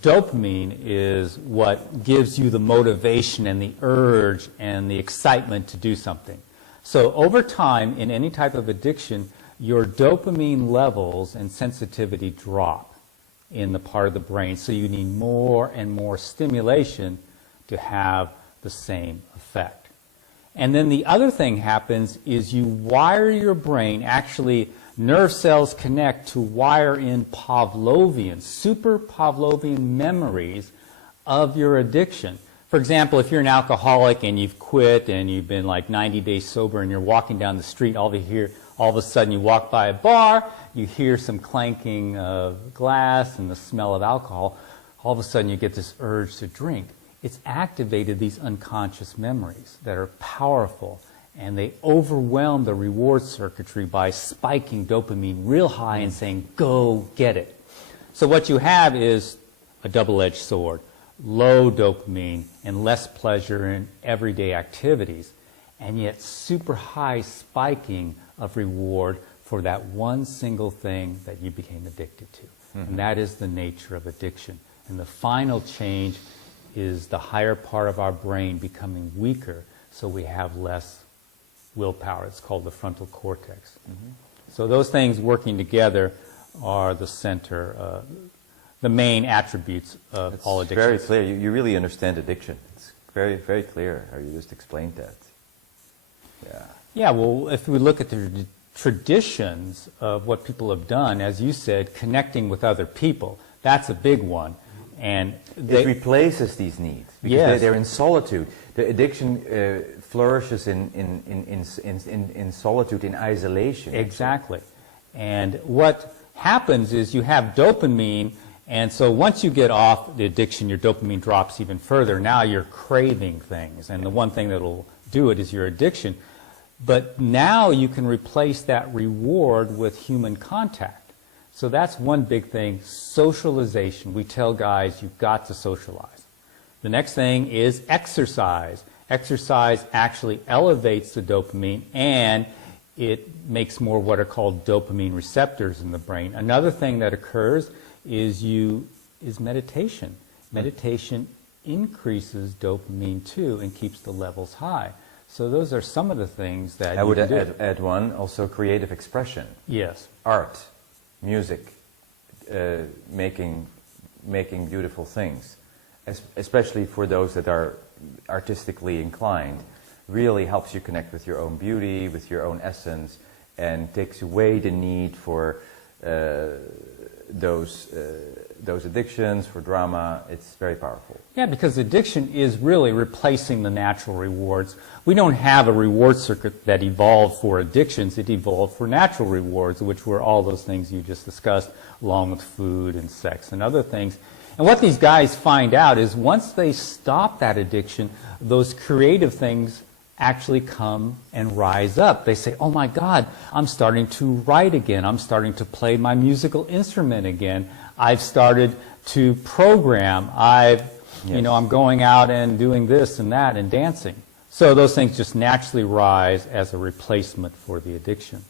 Dopamine is what gives you the motivation and the urge and the excitement to do something. So over time, in any type of addiction, your dopamine levels and sensitivity drop in the part of the brain. So you need more and more stimulation to have the same effect. And then the other thing happens is you wire your brain, actually nerve cells connect to wire in Pavlovian, super Pavlovian memories of your addiction. For example, if you're an alcoholic and you've quit and you've been like 90 days sober and you're walking down the street, all of a sudden you walk by a bar, you hear some clanking of glass and the smell of alcohol, all of a sudden you get this urge to drink. It's activated these unconscious memories that are powerful, and they overwhelm the reward circuitry by spiking dopamine real high and saying, go get it. So what you have is a double-edged sword, low dopamine and less pleasure in everyday activities, and yet super high spiking of reward for that one single thing that you became addicted to. And that is the nature of addiction. And the final change is the higher part of our brain becoming weaker, so we have less willpower. It's called the frontal cortex. So those things working together are the center, the main attributes of all addictions. Very clear. You really understand addiction. It's very, very clear how you just explained that. Yeah. Yeah, well, if we look at the traditions of what people have done, as you said, connecting with other people, that's a big one. And it replaces these needs because yes. they're in solitude. The addiction flourishes in solitude, in isolation. Exactly. And what happens is you have dopamine, and so once you get off the addiction, your dopamine drops even further. Now you're craving things, and the one thing that will do it is your addiction. But now you can replace that reward with human contact. So that's one big thing, socialization. We tell guys, you've got to socialize. The next thing is exercise. Exercise actually elevates the dopamine, and it makes more what are called dopamine receptors in the brain. Another thing that occurs is meditation. Meditation increases dopamine too and keeps the levels high. So those are some of the things that I would you can do. add one, also creative expression. Yes. Art, music, making beautiful things, especially for those that are artistically inclined, really helps you connect with your own beauty, with your own essence, and takes away the need for those addictions, for drama. It's very powerful. Yeah, because addiction is really replacing the natural rewards. We don't have a reward circuit that evolved for addictions. It evolved for natural rewards, which were all those things you just discussed, along with food and sex and other things. And what these guys find out is once they stop that addiction, those creative things actually come and rise up. They say, oh my God, I'm starting to write again. I'm starting to play my musical instrument again. I've started to program. I'm going out and doing this and that and dancing. So those things just naturally rise as a replacement for the addiction.